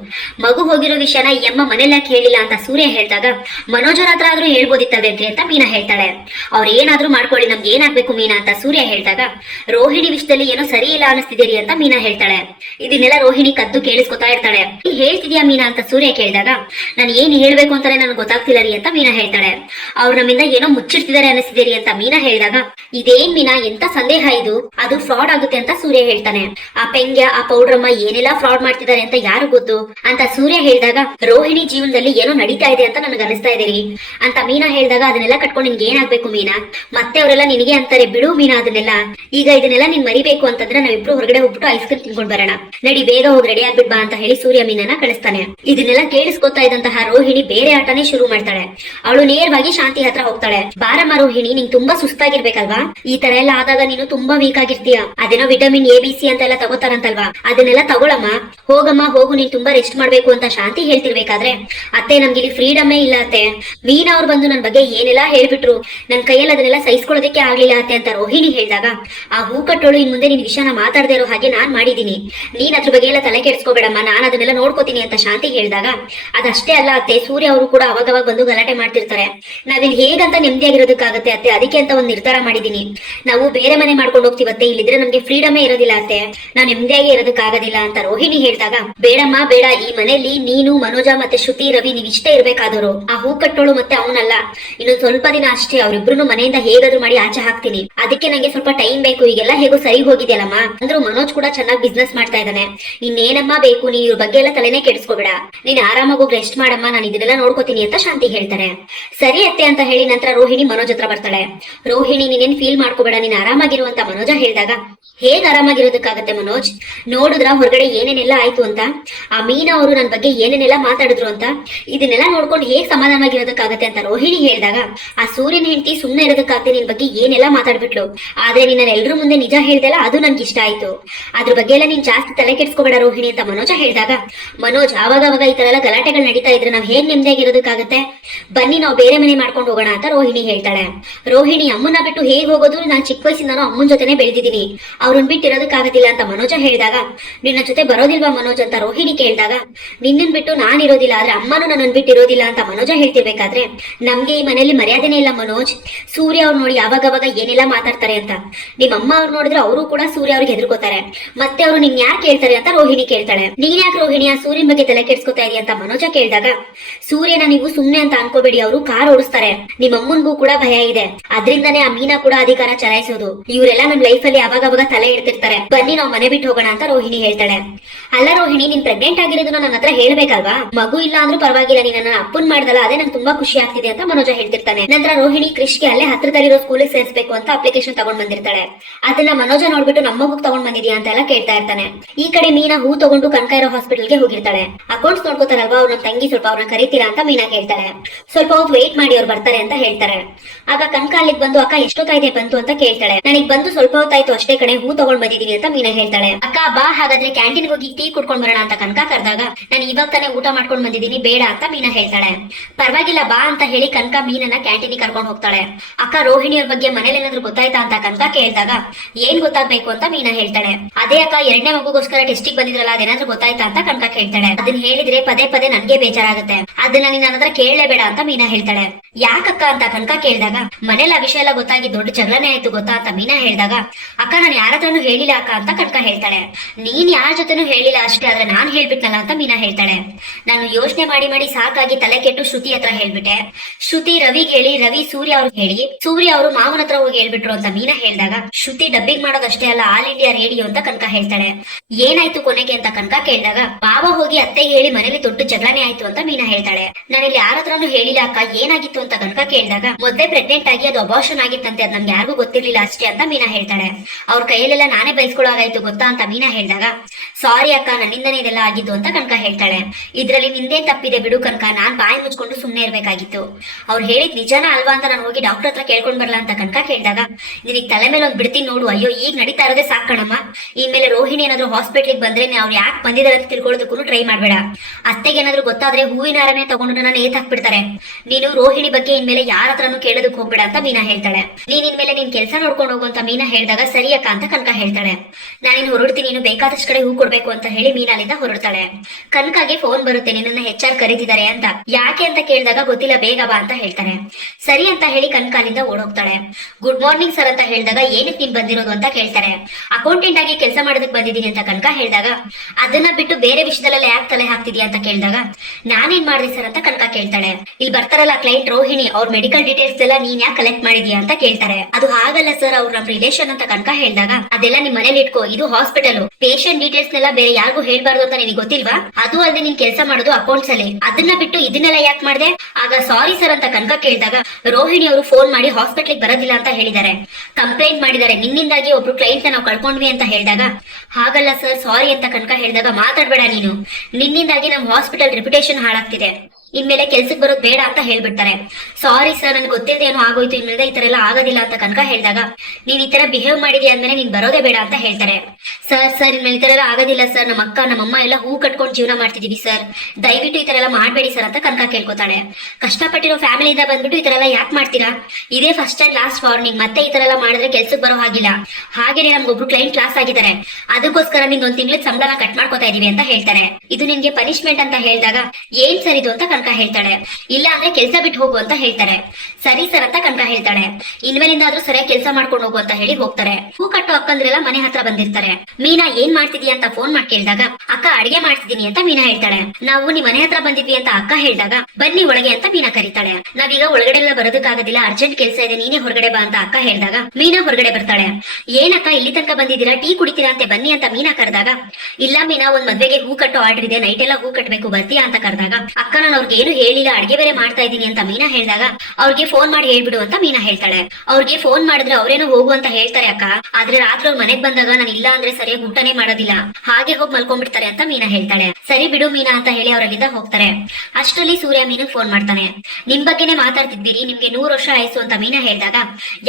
S1: ಮಗು ಹೋಗಿರೋ ವಿಷಯನ ಎಮ್ಮ ಯಾಕೆ ಹೇಳಿಲ್ಲ ಅಂತ ಸೂರ್ಯ ಹೇಳಿದಾಗ, ಮನೋಜರ ಹತ್ರ ಆದ್ರೂ ಹೇಳ್ಬೋದಿತ್ತಲ್ವೇನ್ರಿ ಅಂತ ಮೀನಾ ಹೇಳ್ತಾಳೆ. ಅವ್ರ ಏನಾದ್ರೂ ಮಾಡ್ಕೊಳ್ಳಿ, ನಮ್ಗೆ ಏನಾಗ್ಬೇಕು ಮೀನಾ ಅಂತ ಸೂರ್ಯ ಹೇಳಿದಾಗ, ರೋಹಿಣಿ ವಿಷಯದಲ್ಲಿ ಏನೋ ಸರಿ ಇಲ್ಲ ಅನಿಸ್ತಿದ್ದೀರಿ ಅಂತ ಮೀನಾ ಹೇಳ್ತಾಳೆ. ಇದನ್ನೆಲ್ಲ ರೋಹಿಣಿ ಕದ್ದು ಕೇಳಿಸ್ಕೊತಾ ಇರ್ತಾಳೆ. ಹೇಳ್ತಿದ್ಯಾ ಮೀನಾ? ಅಂತ ಸೂರ್ಯ ಕೇಳಿದಾಗ, ನಾನು ಏನ್ ಹೇಳ್ಬೇಕು ಅಂತಾನೆ ನನಗೆ ಗೊತ್ತಾಗ್ತಿಲ್ಲ ರೀ ಅಂತ ಮೀನಾ ಹೇಳ್ತಾಳೆ. ಅವ್ರು ನಮ್ಮಿಂದ ಏನೋ ಮುಚ್ಚಿಡ್ತಿದ್ದಾರೆ ಅನಿಸ್ತಿದ್ದೀರಿ ಅಂತ ಮೀನಾ ಹೇಳಿದಾಗ, ಇದೇನ್ ಮೀನಾ, ಎಂತ ಸಂದೇಹ ಇದು? ಅದು ಫ್ರಾಡ್ ಆಗುತ್ತೆ ಅಂತ ಸೂರ್ಯ ಹೇಳ್ತಾನೆ. ಆ ಪೆಂಗ್ಯ ಆ ಪೌಡ್ರಮ್ಮ ಏನೆಲ್ಲ ಫ್ರಾಡ್ ಮಾಡ್ತಿದ್ದಾರೆ ಅಂತ ಯಾರು ಗೊತ್ತು? ಅಂತ ಸೂರ್ಯ ಹೇಳಿದಾಗ, ರೋಹಿಣಿ ಜೀವನದಲ್ಲಿ ಏನೋ ನಡೀತಾ ಇದೆ ಅಂತ ನನಗೆ ಅನಿಸ್ತಾ ಇದೆ ಅಂತ ಮೀನಾ ಹೇಳಿದಾಗ ಅದನ್ನೆಲ್ಲ ಕಟ್ಕೊಂಡು ನಿನ್ಗೆ ಏನಾಗ್ಬೇಕು ಮೀನಾ? ಮತ್ತೆ ಅವರೆಲ್ಲ ನಿನಗೆ ಅಂತಾರೆ, ಬಿಡು ಮೀನಾ ಅದನ್ನೆಲ್ಲ. ಈಗ ಇದನ್ನೆಲ್ಲ ನೀನ್ ಮರಿಬೇಕು ಅಂತಂದ್ರೆ ನಾವಿಬ್ರು ಹೊರಗಡೆ ಹೋಗ್ಬಿಟ್ಟು ಐಸ್ ಕ್ರೀಮ್ ತಿನ್ಕೊಂಡ್ ಬರೋಣ. ನಡಿ, ಬೇಗ ಹೋಗಿ ರೆಡಿ ಆಗ್ಬಿಟ್ ಬಾ ಅಂತ ಹೇಳಿ ಸೂರ್ಯ ಮೀನನ್ನ ಕಳಿಸ್ತಾನೆ. ಇದನ್ನೆಲ್ಲ ಕೇಳಿಸ್ಕೊತಾ ಇದ್ದಂತಹ ರೋಹಿಣಿ ಬೇರೆ ಆಟನೇ ಶುರು ಮಾಡ್ತಾಳೆ. ಅವಳು ನೇರವಾಗಿ ಶಾಂತಿ ಹತ್ರ ಹೋಗ್ತಾಳೆ. ಬಾರಮ್ಮ ರೋಹಿಣಿ ನಿಂಗ್ ತುಂಬಾ ಸುಸ್ತಾಗಿರ್ಬೇಕಲ್ವಾ? ಈ ತರ ಎಲ್ಲ ಆದಾಗ ನೀನು ತುಂಬಾ ವೀಕ್ ಆಗಿರ್ತೀಯ. ಅದೇನೋ ವಿಟಮಿನ್ ಎ ಬಿ ಸಿ ಅಂತ ಎಲ್ಲ ತಗೋತಾರಂತಲ್ವಾ? ಅಲ್ವಾ ಅದನ್ನೆಲ್ಲ ತಗೊಳಮ್ಮ. ಹೋಗಮ್ಮ, ಹೋಗು, ನೀನ್ ತುಂಬಾ ರೆಸ್ಟ್ ಮಾಡ್ಬೇಕು ಅಂತ ಶಾಂತಿ ಹೇಳ್ತಿರ್ಬೇಕಾದ್ರೆ. ಅತ್ತೆ ನಮ್ಗೆ ಇಲ್ಲಿ ಫ್ರೀಡಮೇ ಇಲ್ಲ ಅತ್ತೆ. ವೀಣಾ ಅವ್ರು ಬಂದು ನನ್ನ ಬಗ್ಗೆ ಏನೆಲ್ಲಾ ಹೇಳ್ಬಿಟ್ರು? ನನ್ ಕೈಯಲ್ಲಿ ಅದನ್ನೆಲ್ಲ ಸಹಿಸ್ಕೊಳ್ಳೋದಕ್ಕೆ ಆಗ್ಲಿಲ್ಲ ಅತ್ತೆ ಅಂತ ರೋಹಿಣಿ ಹೇಳಿದಾಗ, ಆ ಹೂ ಕಟ್ಟೋಳು ಇನ್ ಮುಂದೆ ನಿನ್ ವಿಷಯನ ಮಾತಾಡದೇ ಇರೋ ಹಾಗೆ ನಾನ್ ಮಾಡಿದೀನಿ. ನೀನ್ ಅದ್ರ ಬಗ್ಗೆ ಎಲ್ಲ ತಲೆ ಕೆಡ್ಸ್ಕೋಬೇಡಮ್ಮ. ನಾನು ಅದನ್ನೆಲ್ಲ ನೋಡ್ಕೋತೀನಿ ಅಂತ ಶಾಂತಿ ಹೇಳಿದಾಗ, ಅದಷ್ಟೇ ಅಲ್ಲ ಅತ್ತೆ, ಸೂರ್ಯ ಅವರು ಕೂಡ ಅವಾಗವಾಗ ಬಂದು ಗಲಾಟೆ ಮಾಡ್ತಿರ್ತಾರೆ. ನಾವಿಲ್ಲಿ ಹೇಗಂತ ನೆಮ್ಮದಿಯಾಗಿರೋದಕ್ಕಾಗತ್ತೆ ಅತ್ತೆ. ಅದಕ್ಕೆ ಅಂತ ಒಂದು ನಿರ್ಧಾರ ಮಾಡಿದೀನಿ. ನಾವು ಬೇರೆ ಮನೆ ಮಾಡ್ಕೊಂಡು ಹೋಗ್ತಿವತ್ತೆ. ಇಲ್ಲಿದ್ರೆ ನಮ್ಗೆ ಫ್ರೀಡಮೇ ಇರೋದಿಲ್ಲ ಅತ್ತೆ. ನಾನ್ ನೆಮ್ಮದಿಯಾಗಿ ಇರೋದಕ್ಕಾಗೋದಿಲ್ಲ ಅಂತ ರೋಹಿಣಿ ಹೇಳಿದಾಗ, ಬೇಡಮ್ಮ, ಬೇಡ, ಈ ಮನೆಯಲ್ಲಿ ನೀನು, ಮನೋಜ ಮತ್ತೆ ಶ್ರುತಿ, ರವಿ ನೀವಿಷ್ಟೇ ಇರ್ಬೇಕಾದವರು. ಆ ಹೂ ಕಟ್ಟೋಳು ಮತ್ತೆ ಅವನಲ್ಲ. ಇನ್ನು ಸ್ವಲ್ಪ ದಿನ ಅಷ್ಟೇ ಅವ್ರಿಬ್ರು ಮನೆಯಿಂದ ಹೇಗಾದ್ರೂ ಮಾಡಿ ಆಚೆ ಹಾಕ್ತೀನಿ. ಅದಕ್ಕೆ ನಂಗೆ ಸ್ವಲ್ಪ ಟೈಮ್ ಬೇಕು. ಈಗೆಲ್ಲ ಹೇಗೋ ಸರಿ ಹೋಗಿದೆಯಲ್ಲಮ್ಮ? ಅಂದ್ರು ಮನೋಜ್ ಕೂಡ ಚೆನ್ನಾಗಿ ಬಿಸ್ನೆಸ್ ಮಾಡ್ತಾ ಇದ್ದಾನೆ. ಇನ್ನೇನಮ್ಮ ಬೇಕು? ನೀ ಇವ್ರ ಬಗ್ಗೆ ಎಲ್ಲ ತಲೆನೇ ಕೆಡಿಸ್ಕೋಬೇಡ. ನೀನ್ ಆರಾಮಾಗಿ ಹೋಗಿ ರೆಸ್ಟ್ ಮಾಡಮ್ಮ. ನಾನು ಇದನ್ನೆಲ್ಲ ನೋಡ್ಕೋತೀನಿ ಅಂತ ಶಾಂತಿ ಹೇಳ್ತಾರೆ. ಸರಿ ಅತ್ತೆ ಅಂತ ಹೇಳಿ ನಂತರ ರೋಹಿಣಿ ಮನೋಜ್ ಹತ್ರ ಬರ್ತಾಳೆ. ರೋಹಿಣಿ, ನೀನೇನ್ ಫೀಲ್ ಮಾಡ್ಕೋಬೇಡ. ನೀನ್ ಆರಾಮಾಗಿರುವಂತ ಮನೋಜ ಹೇಳಿದಾಗ ಹೇಗ್ ಆರಾಮಾಗಿರೋದಕ್ಕಾಗತ್ತೆ ಮನೋಜ್. ನೋಡಿದ್ರ ಹೊರಗಡೆ ಏನೇನೆಲ್ಲ ಆಯ್ತು ಅಂತ? ಆ ಮೀನಾ ಅವರು ನನ್ ಬಗ್ಗೆ ಏನೇನೆಲ್ಲ ಮಾತಾಡಿದ್ರು ಅಂತ? ಇದನ್ನೆಲ್ಲ ನೋಡ್ಕೊಂಡು ಹೇಗ್ ಸಮಾಧಾನವಾಗಿರೋದಕ್ಕಾಗತ್ತೆ ಅಂತ ರೋಹಿಣಿ ಹೇಳಿದಾಗ, ಆ ಸೂರ್ಯನ ಹೆಂಡತಿ ಸುಮ್ನೆ ಇರೋದಕ್ಕಾಗತ್ತೆ ನಿನ್ ಬಗ್ಗೆ ಏನೆಲ್ಲ ಮಾತಾಡ್ಬಿಟ್ಲು. ಆದ್ರೆ ನಿನ್ನ ಎಲ್ರ ಮುಂದೆ ನಿಜ ಹೇಳ್ದಲ್ಲ ಅದು ನನ್ಗೆ ಇಷ್ಟ ಆಯ್ತು. ಅದ್ರ ಬಗ್ಗೆ ಎಲ್ಲ ನೀನ್ ಜಾಸ್ತಿ ತಲೆ ಕೆಡ್ಸ್ಕೋಬೇಡ ರೋಹಿಣಿ ಅಂತ ಮನೋಜ ಹೇಳಿದಾಗ, ಮನೋಜ್ ಆವಾಗ ಅವಾಗ ಈ ತರ ಎಲ್ಲ ಗಲಾಟೆಗಳು ನಡೀತಾ ಇದ್ರೆ ನಾವ್ ಹೇಗ್ ನೆಮ್ಮದಿಯಾಗಿರೋದಕ್ಕಾಗತ್ತೆ? ಬನ್ನಿ ನಾವು ಬೇರೆ ಮನೆ ಮಾಡ್ಕೊಂಡು ಹೋಗೋಣ ಅಂತ ರೋಹಿಣಿ ಹೇಳ್ತಾಳೆ. ರೋಹಿಣಿ ಅಮ್ಮನ ಬಿಟ್ಟು ಹೇಗ್ ಹೋಗೋದು? ನಾನ್ ಚಿಕ್ಕ ವಯಸ್ಸಿನ ಅಮ್ಮನ ಜೊತೆನೆ ಬೆಳೆದಿದ್ದೀನಿ. ಅವ್ರನ್ನ ಬಿಟ್ಟಿರೋದಕ್ಕಾಗೋದಿಲ್ಲ ಅಂತ ಮನೋಜ ಹೇಳಿದಾಗ, ನಿನ್ನ ಜೊತೆ ಬರೋದಿಲ್ವಾ ಮನೋಜ್ ಅಂತ ರೋಹಿಣಿ ಕೇಳಿದಾಗ, ನಿನ್ನನ್ ಬಿಟ್ಟು ನಾನ್ ಇರೋದಿಲ್ಲ ಆದ್ರೆ ಅಮ್ಮನೂ ನನ್ನನ್ ಬಿಟ್ಟಿರೋದಿಲ್ಲ ಅಂತ ಮನೋಜ ಹೇಳ್ತಿರ್ಬೇಕಾದ್ರೆ, ನಮ್ಗೆ ಈ ಮನೆಯಲ್ಲಿ ಮರ್ಯಾದೆನೇ ಇಲ್ಲ ಮನೋಜ್. ಸೂರ್ಯ ಅವ್ರು ನೋಡಿ ಯಾವಾಗ ಅವಾಗ ಏನೆಲ್ಲ ಮಾತಾಡ್ತಾರೆ ಅಂತ. ನಿಮ್ಮ ಅಮ್ಮ ಅವ್ರು ನೋಡಿದ್ರೆ ಅವರು ಕೂಡ ಸೂರ್ಯ ಅವ್ರಿಗೆ ಹೆದರ್ಕೋತಾರೆ. ಮತ್ತೆ ಅವರು ನಿನ್ ಯಾರು ಕೇಳ್ತಾರೆ ಅಂತ ರೋಹಿಣಿ ಕೇಳ್ತಾಳೆ. ನೀನ್ ಯಾಕೆ ರೋಹಿಣಿ ಆ ಸೂರ್ಯನ ಬಗ್ಗೆ ತಲೆ ಕೆಡ್ಸ್ಕೊತಾ ಇದೀಯ ಅಂತ ಮನೋಜ ಕೇಳಿದಾಗ, ಸೂರ್ಯನ ನೀವು ಸುಮ್ನೆ ಅಂತ ಅನ್ಕೋಬೇಡಿ, ಅವರು ಕಾರ್ ಓಡಿಸ್ತಾರೆ. ನಿಮ್ಮ ಅಮ್ಮನ್ಗೂ ಕೂಡ ಭಯ ಇದೆ. ಅದ್ರಿಂದಾನೇ ಆ ಮೀನಾ ಕೂಡ ಅಧಿಕಾರ ಚಲಾಯಿಸೋದು. ಇವರೆಲ್ಲ ನಮ್ ಲೈಫ್ ಅಲ್ಲಿ ಅವಾಗ ಅವಾಗ ತಲೆ ಇಡ್ತಿರ್ತಾರೆ. ಬನ್ನಿ ನಾವು ಮನೆ ಬಿಟ್ಟು ಹೋಗೋಣ ಅಂತ ರೋಹಿಣಿ ಹೇಳ್ತಾಳೆ. ಅಲ್ಲ ರೋಹಿಣಿ, ನೀನ್ ಪ್ರೆಗ್ನೆಂಟ್ ಆಗಿರೋದನ್ನ ನನ್ನ ಹತ್ರ ಹೇಳ್ಬೇಕಲ್ವಾ? ಮಗು ಇಲ್ಲ ಅಂದ್ರೂ ಪರವಾಗಿಲ್ಲ, ನೀನ್ ನನ್ನ ಅಪ್ಪನ್ ಮಾಡ್ದಲ್ಲ, ಅದೇ ನಂಗೆ ತುಂಬಾ ಖುಷಿ ಆಗ್ತಿದೆ ಅಂತ ಮನೋಜ ಹೇಳ್ತಿರ್ತಾನೆ. ನಂತರ ರೋಹಿಣಿ ಕೃಷ್ಗೆ ಅಲ್ಲೇ ಹತ್ರದಲ್ಲಿರೋ ಸ್ಕೂಲಿಗೆ ಸೇರಿಸಬೇಕು ಅಂತ ಅಪ್ಲಿಕೇಶನ್ ತಗೊಂಡ್ ಬಂದಿರ್ತಾಳೆ. ಅದನ್ನ ಮನೋಜ ನೋಡ್ಬಿಟ್ಟು ನಮ್ಮ ಮಗುಗ್ ತಗೊಂಡ್ ಬಂದಿದ್ಯಾ? ಅಂತ ಎಲ್ಲ ಕೇಳ್ತಾ ಇರ್ತಾನೆ. ಈ ಕಡೆ ಮೀನಾ ಹೂ ತಗೊಂಡು ಕನಕ ಇರೋ ಹಾಸ್ಪಿಟಲ್ಗೆ ಹೋಗಿರ್ತಾಳೆ. ಅಕೌಂಟ್ಸ್ ನೋಡ್ಕೋತಾರಲ್ವಾ ಅವ್ರ ತಂಗಿ ಸ್ವಲ್ಪ ಅವ್ರನ್ನ ಕರಿತೀರಾ ಅಂತ ಮೀನಾ ಕೇಳ್ತಾಳೆ. ಸ್ವಲ್ಪ ಹೊತ್ತು ವೇಟ್ ಮಾಡಿ ಅವ್ರು ಬರ್ತಾರೆ ಅಂತ ಹೇಳ್ತಾರೆ. ಆಗ ಕನಕ ಅಲ್ಲಿಗೆ ಬಂದು, ಅಕ್ಕ ಎಷ್ಟೊತ್ತಾಯ್ದೆ ಬಂತು? ಅಂತ ಕೇಳ್ತಾಳೆ. ನನಗ್ ಬಂದು ಸ್ವಲ್ಪ ಹೊತ್ತಾಯ್ತು, ಅಷ್ಟೇ ಹೂ ತಗೊಂಡ್ ಬಂದಿದೀನಿ ಅಂತ ಮೀನಾ ಹೇಳ್ತಾಳೆ. ಅಕ್ಕ, ಬಾ, ಹಾಗಾದ್ರೆ ಕ್ಯಾಂಟೀನ್ ಹೋಗಿ ಟೀ ಕುಡ್ಕೊಂಡ್ ಬರೋಣ ಅಂತ ಕನಕ ಕರೆದಾಗ ನಾನು ಇವಾಗ ತಾನೇ ಊಟ ಮಾಡ್ಕೊಂಡ್ ಬಂದಿದೀನಿ ಬೇಡ ಅಂತ ಮೀನಾ ಹೇಳ್ತಾಳೆ. ಪರವಾಗಿಲ್ಲ, ಬಾ ಅಂತ ಹೇಳಿ ಕನಕ ಮೀನನ್ನ ಕ್ಯಾಂಟೀನ್ ಕರ್ಕೊಂಡು ಹೋಗ್ತಾಳೆ. ಅಕ್ಕ, ರೋಹಿಣಿ ಅವ್ರ ಬಗ್ಗೆ ಮನೇಲಿ ಏನಾದ್ರು ಗೊತ್ತಾಯ್ತಾ ಅಂತ ಕನಕ ಕೇಳಿದಾಗ, ಏನ್ ಗೊತ್ತಾಗ್ಬೇಕು ಅಂತ ಮೀನಾ ಹೇಳ್ತಾಳೆ. ಅದೇ ಅಕ್ಕ, ಎರಡನೇ ಮಗುಗೋಸ್ಕರ ಟೆಸ್ಟಿಗೆ ಬಂದಿದ್ರಲ್ಲ, ಅದೇನಾದ್ರೂ ಗೊತ್ತಾಯ್ತಾ ಅಂತ ಕನಕ ಕೇಳ್ತಾಳೆ. ಅದನ್ನ ಹೇಳಿದ್ರೆ ಪದೇ ಪದೇ ನನ್ಗೆ ಬೇಜಾರಾಗುತ್ತೆ. ಅದನ್ನ ನೀನ್ ನನ್ನ ಹತ್ರ ಕೇಳಲೇಬೇಡ ಅಂತ ಮೀನಾ ಹೇಳ್ತಾಳೆ. ಯಾಕಕ್ಕ? ಅಂತ ಕನಕ ಕೇಳಿದಾಗ, ಮನೇಲಿ ಆ ವಿಷಯ ಎಲ್ಲ ಗೊತ್ತಾಗಿ ದೊಡ್ಡ ಜಗಳನೇ ಆಯ್ತು, ಗೊತ್ತಾ? ಅಂತ ಮೀನಾ ಹೇಳಿದಾಗ, ಅಕ್ಕ, ನಾನು ಯಾರ ಹತ್ರನೂ ಹೇಳಿಲ್ಲ ಅಕ್ಕ ಅಂತ ಕನಕ ಹೇಳ್ತಾಳೆ. ನೀನ್ ಯಾರ ಜೊತೆನೂ ಹೇಳಿಲ್ಲ ಅಷ್ಟೇ, ಆದ್ರೆ ನಾನ್ ಹೇಳ್ಬಿಟ್ನಲ್ಲ ಅಂತ ಮೀನಾ ಹೇಳ್ತಾಳೆ. ನಾನು ಯೋಚನೆ ಮಾಡಿ ಮಾಡಿ ಸಾಕಾಗಿ ತಲೆ ಕೆಟ್ಟು ಶ್ರುತಿ ಹತ್ರ ಹೇಳ್ಬಿಟ್ಟೆ. ಶ್ರುತಿ ರವಿಗೆ ಹೇಳಿ, ರವಿ ಸೂರ್ಯ ಅವ್ರಿಗೆ ಹೇಳಿ, ಸೂರ್ಯ ಅವರು ಮಾವನ ಹತ್ರ ಹೋಗಿ ಹೇಳ್ಬಿಟ್ರು ಅಂತ ಮೀನಾ ಹೇಳಿದಾಗ, ಶ್ರುತಿ ಡಬ್ಬಿಂಗ್ ಮಾಡೋದಷ್ಟೇ ಅಲ್ಲ, ಆಲ್ ಇಂಡಿಯಾ ರೇಡಿಯೋ ಅಂತ ಕನಕ ಹೇಳ್ತಾಳೆ. ಏನಾಯ್ತು ಕೊನೆಗೆ ಅಂತ ಕನಕ ಕೇಳಿದಾಗ ಬಾವ ಹೋಗಿ ಅತ್ತೆಗೆ ಹೇಳಿ ಮನೇಲಿ ದೊಡ್ಡ ಜಗಳನೇ ಆಯ್ತು ಅಂತ ಮೀನಾ ಹೇಳ್ತಾಳೆ. ನಾನು ಇಲ್ಲಿ ಯಾರ ಹತ್ರನೂ ಹೇಳಿಲ್ಲ ಅಕ್ಕ, ಏನಾಗಿತ್ತು ಅಂತ ಕನಕ ಕೇಳಿದಾಗ, ಮೊದ್ಲೇ ಪ್ರೆಗ್ನೆಂಟ್ ಆಗಿ ಅದು ಅಬಾರ್ಷನ್ ಆಗಿತ್ತಂತೆ, ಅದ್ ನಮ್ಗೆ ಯಾರಿಗೂ ಗೊತ್ತಿರ್ಲಿಲ್ಲ ಅಷ್ಟೇ ಅಂತ ಮೀನಾ ಹೇಳ್ತಾಳೆ. ಅವ್ರ ಕೈಯಲ್ಲೆಲ್ಲ ನಾನೇ ಬಯಸ್ಕೊಳ್ಳೋಗಾಯ್ತು ಗೊತ್ತಾ ಅಂತ ಮೀನಾ ಹೇಳಿದಾಗ ಸಾರಿ ಅಕ್ಕ, ನನ್ನಿಂದನೇ ಇದೆಲ್ಲ ಆಗಿದ್ದು ಅಂತ ಕನಕ ಹೇಳ್ತಾಳೆ. ಇದ್ರಲ್ಲಿ ನಿಂದೇ ತಪ್ಪಿದೆ ಬಿಡು ಕನಕ ನಾನ್ ಬಾಯಿ ಮುಚ್ಕೊಂಡು ಸುಮ್ನೆ ಇರ್ಬೇಕಾಗಿತ್ತು. ಅವ್ರು ಹೇಳಿದ್ ನಿಜಾನ ಅಲ್ವಾ ಅಂತ ನಾನು ಹೋಗಿ ಡಾಕ್ಟರ್ ಹತ್ರ ಕೇಳ್ಕೊಂಡ್ ಬರಲ್ಲ ಅಂತ ಕನಕ ಕೇಳಿದಾಗ, ನಿನಗ್ ತಲೆ ಮೇಲೆ ಒಂದ್ ಬಿಡ್ತೀನಿ ನೋಡು, ಅಯ್ಯೋ, ಈಗ ನಡೀತಾ ಇರೋದೇ ಸಾಕಣಮ್ಮ ಇನ್ಮೇಲೆ ರೋಹಿಣಿ ಏನಾದ್ರು ಹಾಸ್ಪಿಟ್ಲಿಗೆ ಬಂದ್ರೆ ಅವ್ರು ಯಾಕೆ ಬಂದಿದ್ದಾರೆ ಅಂತ ತಿಳ್ಕೊಳ್ಳೋದಕ್ಕೂ ಟ್ರೈ ಮಾಡ್ಬೇಡ. ಅತ್ತೆಗೆ ಏನಾದ್ರು ಗೊತ್ತಾದ್ರೆ ಹೂವಿನ ಹಾರನೇ ತಗೊಂಡು ನನ್ನ ಏತ್ ಹಾಕ್ಬಿಡ್ತಾರೆ. ನೀನು ರೋಹಿಣಿ ಬಗ್ಗೆ ಇನ್ಮೇಲೆ ಯಾರ ಹತ್ರನೂ ಕೇಳೋದಕ್ಕೆ ಹೋಗ್ಬೇಡ ಅಂತ ಮೀನಾ ಹೇಳ್ತಾಳೆ. ನೀನ್ ಇನ್ಮೇಲೆ ನೀನ್ ಕೆಲಸ ನೋಡ್ಕೊಂಡು ಹೋಗು ಅಂತ ಮೀನಾ ಹೇಳಿದಾಗ, ಸರಿ ಅಕ್ಕ ಅಂತ ಕನಕ ಹೇಳ್ತಾಳೆ. ನಾನಿನ್ ಹೊರಡ್ತೀನಿ, ನೀನು ಬೇಕಾದಷ್ಟು ಕಡೆ ಹೂ ಕೊಡ್ಬೇಕು ಅಂತ ಹೇಳಿ ಮೀನಾಲಿಂದ ಹೊರಡ್ತಾಳೆ. ಕನಕಗೆ ಫೋನ್ ಬರುತ್ತೆ ನಿನ್ನ ಹೆಚ್ ಆರ್ ಕರೀತಿದ್ದಾರೆ ಅಂತ. ಯಾಕೆ ಅಂತ ಕೇಳಿದಾಗ ಗೊತ್ತಿಲ್ಲ, ಬೇಗ ಬಾ ಅಂತ ಹೇಳ್ತಾರೆ ಸರಿ ಅಂತ ಹೇಳಿ ಕನಕಾಲಿಂದ ಓಡೋಗ್ತಾಳೆ. ಗುಡ್ ಮಾರ್ನಿಂಗ್ ಸರ್ ಅಂತ ಹೇಳಿದಾಗ ಏನಕ್ಕೆ ನೀನ್ ಬಂದಿರೋದು ಅಂತ ಕೇಳ್ತಾರೆ ಅಕೌಂಟೆಂಟ್ ಆಗಿ ಕೆಲಸ ಮಾಡೋದಕ್ಕೆ ಬಂದಿದ್ದೀನಿ ಅಂತ ಕನಕ ಹೇಳಿದಾಗ, ಅದನ್ನ ಬಿಟ್ಟು ಬೇರೆ ವಿಷಯದಲ್ಲೆಲ್ಲ ಯಾಕೆ ತಲೆ ಹಾಕ್ತಿದ್ಯಾ ಅಂತ ಕೇಳಿದಾಗ, ನಾನೇನ್ ಮಾಡಿದೆ ಸರ್ ಅಂತ ಕನಕ ಕೇಳ್ತಾಳೆ. ಇಲ್ಲಿ ಬರ್ತಾರಲ್ಲ ಕ್ಲೈಂಟ್ ರೋಹಿಣಿ, ಅವ್ರ ಮೆಡಿಕಲ್ ಡೀಟೇಲ್ಸ್ ಎಲ್ಲ ನೀನ್ ಯಾಕೆ ಕಲೆಕ್ಟ್ ಮಾಡಿದ್ಯಾ ಅಂತ ಕೇಳ್ತಾರೆ. ಅದು ಹಾಗಲ್ಲ ಸರ್ ಅವ್ರ ನಮ್ ರಿಲೇಷನ್ ಅಂತ ಕನಕ ಹೇಳಿದಾಗ ಅದೆಲ್ಲ ನಿಮ್ ಮನೇಲಿ ಇಟ್ಕೋ. ಇದು ಹಾಸ್ಪಿಟಲ್ ಪೇಷಂಟ್ ಡೀಟೇಲ್ಸ್ ನೆಲ್ಲ ಬೇರೆ ಯಾರಿಗೂ ಹೇಳ್ಬಾರ್ದು ಅಂತ ನಿನಗೆ ಗೊತ್ತಿಲ್ವಾ? ಅದು ಅಲ್ಲದೆ ನೀನ್ ಕೆಲಸ ಮಾಡೋದು ಅಕೌಂಟ್ಸ್ ಅಲ್ಲಿ. ಅದನ್ನ ಬಿಟ್ಟು ಇದನ್ನೆಲ್ಲ ಯಾಕೆ ಮಾಡ್ದೆ? ಆಗ ಸಾರಿ ಸರ್ ಅಂತ ಕನಕ ಕೇಳಿದಾಗ ರೋಹಿಣಿ ಅವರು ಫೋನ್ ಮಾಡಿ ಹಾಸ್ಪಿಟಲ್ ಬರೋದಿಲ್ಲ ಅಂತ ಹೇಳಿದ್ದಾರೆ. ಕಂಪ್ಲೇಂಟ್ ಮಾಡಿದ್ದಾರೆ. ನಿನ್ನಿಂದಾಗಿ ಒಬ್ರು ಕ್ಲೈಂಟ್ ನಾವು ಕಳ್ಕೊಂಡ್ವಿ ಅಂತ ಹೇಳಿದಾಗ, ಹಾಗಲ್ಲ ಸರ್ ಸಾರಿ ಅಂತ ಕನಕ ಹೇಳಿದಾಗ ಮಾತಾಡ್ಬೇಡ ನೀನು. ನಿನ್ನಿಂದಾಗಿ ನಮ್ ಹಾಸ್ಪಿಟಲ್ ರೆಪ್ಯುಟೇಷನ್ ಹಾಳಾಗ್ತಿದೆ. ಇನ್ಮೇಲೆ ಕೆಲ್ಸಕ್ಕೆ ಬರೋದು ಬೇಡ ಅಂತ ಹೇಳ್ಬಿಡ್ತಾರೆ. ಸಾರಿ ಸರ್ ನನ್ಗೆ ಗೊತ್ತಿಲ್ಲದೆ ಏನೋ ಆಗೋಯ್ತು ಇನ್ಮೇಲೆ ಈ ತರ ಎಲ್ಲ ಆಗೋದಿಲ್ಲ ಅಂತ ಕನಕ ಹೇಳಿದಾಗ ನೀನ್ ಈ ತರ ಬಿಹೇವ್ ಮಾಡಿದ್ಯಾ? ಅಂದ್ಮೇಲೆ ನೀನ್ ಬರೋದೇ ಬೇಡ ಅಂತ ಹೇಳ್ತಾರೆ. ಸರ್ ಸರ್ ಇನ್ಮೇಲೆ ಈ ತರ ಎಲ್ಲ ಆಗೋದಿಲ್ಲ ಸರ್ ನಮ್ಮ ಅಕ್ಕ ನಮ್ಮಮ್ಮ ಎಲ್ಲ ಹೂ ಕಟ್ಕೊಂಡು ಜೀವನ ಮಾಡ್ತಿದೀವಿ ಸರ್ ದಯವಿಟ್ಟು ಈ ತರ ಎಲ್ಲ ಮಾಡ್ಬೇಡಿ ಸರ್ ಅಂತ ಕನಕ ಕೇಳ್ಕೊತಾಳೆ. ಕಷ್ಟಪಟ್ಟಿರೋ ಫ್ಯಾಮಿಲಿಯಿಂದ ಬಂದ್ಬಿಟ್ಟು ಈ ತರ ಎಲ್ಲ ಯಾಕೆ ಮಾಡ್ತೀರಾ? ಇದೇ ಫಸ್ಟ್ ಅಂಡ್ ಲಾಸ್ಟ್ ವಾರ್ನಿಂಗ್ ಮತ್ತೆ ಈ ತರ ಎಲ್ಲ ಮಾಡಿದ್ರೆ ಕೆಲ್ಸಕ್ಕೆ ಬರೋ ಹಾಗಿಲ್ಲ. ಹಾಗೇನೆ ನಮ್ಗೊಬ್ರು ಕ್ಲೈಂಟ್ ಕ್ಲಾಸ್ ಆಗಿದ್ದಾರೆ. ಅದಕ್ಕೋಸ್ಕರ ನಿಂಗೆ ಒಂದ್ ತಿಂಗಳ ಸಂಬಳನ ಕಟ್ ಮಾಡ್ಕೋತಾ ಇದೀವಿ ಅಂತ ಹೇಳ್ತಾರೆ. ಇದು ನಿನ್ಗೆ ಪನಿಷ್ಮೆಂಟ್ ಅಂತ ಹೇಳಿದಾಗ, ಏನ್ ಸರ್ ಇದು? ಅಂತ ಕನಕ ಹೇಳ್ತಾಳೆ. ಇಲ್ಲ ಅಂದ್ರೆ ಕೆಲ್ಸ ಬಿಟ್ಟು ಹೋಗು ಅಂತ ಹೇಳ್ತಾರೆ. ಸರಿ ಸರ್ ಅಂತ ಕನಕ ಹೇಳ್ತಾಳೆ. ಇನ್ಮೇಲಿಂದಾದ್ರೂ ಸರಿಯಾಗಿ ಕೆಲಸ ಮಾಡ್ಕೊಂಡು ಹೋಗು ಅಂತ ಹೇಳಿ ಹೋಗ್ತಾರೆ. ಹೂ ಕಟ್ಟು ಅಕ್ಕಂದ್ರೆಲ್ಲ ಮನೆ ಹತ್ರ ಬಂದಿರ್ತಾರೆ. ಮೀನಾ ಏನ್ ಮಾಡ್ತಿದ್ಯಾ ಅಂತ ಫೋನ್ ಮಾಡಿ ಕೇಳಿದಾಗ, ಅಕ್ಕ, ಅಡಿಗೆ ಮಾಡ್ತಿದೀನಿ ಅಂತ ಮೀನಾ ಹೇಳ್ತಾಳೆ. ನಾವು ನಿಮ್ ಮನೆ ಹತ್ರ ಬಂದಿದ್ವಿ ಅಂತ ಅಕ್ಕ ಹೇಳಿದಾಗ, ಬನ್ನಿ ಒಳಗೆ ಅಂತ ಮೀನಾ ಕರೀತಾಳೆ. ನಾವೀಗ ಒಳಗಡೆ ಎಲ್ಲ ಬರೋದಕ್ಕಾಗೋದಿಲ್ಲ ಅರ್ಜೆಂಟ್ ಕೆಲಸ ಇದೆ, ನೀನೇ ಹೊರಗಡೆ ಬಾ ಅಂತ ಅಕ್ಕ ಹೇಳಿದಾಗ, ಮೀನಾ ಹೊರಗಡೆ ಬರ್ತಾಳೆ. ಏನಕ್ಕ ಇಲ್ಲಿ ತನಕ ಬಂದಿದ್ದೀರಾ? ಟೀ ಕುಡಿತೀರಾ ಅಂತ ಬನ್ನಿ ಅಂತ ಮೀನಾ ಕರೆದಾಗ, ಇಲ್ಲ ಮೀನಾ, ಒಂದ್ ಮದ್ವೆಗೆ ಹೂ ಕಟ್ಟೋ ಆರ್ಡರ್ ಇದೆ ನೈಟ್ ಎಲ್ಲ ಹೂ ಕಟ್ಟಬೇಕು ಬರ್ತೀಯಾ? ಅಂತ ಕರೆದಾಗ, ಅಕ್ಕ, ನಾನು ಅವ್ರಿಗೆ ಏನು ಹೇಳಿಲ್ಲ, ಅಡ್ಗೆ ಬೇರೆ ಮಾಡ್ತಾ ಇದ್ದೀನಿ ಅಂತ ಮೀನಾ ಹೇಳಿದಾಗ ಅವ್ರಿಗೆ ಫೋನ್ ಮಾಡಿ ಹೇಳ್ಬಿಡು ಅಂತ ಮೀನಾ ಹೇಳ್ತಾಳೆ. ಅವ್ರಿಗೆ ಫೋನ್ ಮಾಡಿದ್ರೆ ಅವ್ರೇನು ಹೋಗು ಅಂತ ಹೇಳ್ತಾರೆ ಅಕ್ಕ. ಆದ್ರೆ ರಾತ್ರಿ ಅವ್ರ ಮನೆಗ್ ಬಂದಾಗ ನಾನು ಇಲ್ಲ ಅಂದ್ರೆ ಸರಿಯಾಗಿ ಊಟನೇ ಮಾಡೋದಿಲ್ಲ. ಹಾಗೆ ಹೋಗಿ ಮಲ್ಕೊಂಡ್ಬಿಡ್ತಾರೆ ಅಂತ ಮೀನಾ ಹೇಳ್ತಾಳೆ. ಸರಿ ಬಿಡು ಮೀನಾ ಅಂತ ಹೇಳಿ ಅವರಲ್ಲಿಂದ ಹೋಗ್ತಾರೆ. ಅಷ್ಟರಲ್ಲಿ ಸೂರ್ಯ ಮೀನಿಗೆ ಫೋನ್ ಮಾಡ್ತಾನೆ. ನಿಮ್ ಬಗ್ಗೆನೆ ಮಾತಾಡ್ತಿದ್ದೀರಿ, ನಿಮ್ಗೆ ನೂರು ವರ್ಷ ಆಯ್ಸು ಅಂತ ಮೀನಾ ಹೇಳಿದಾಗ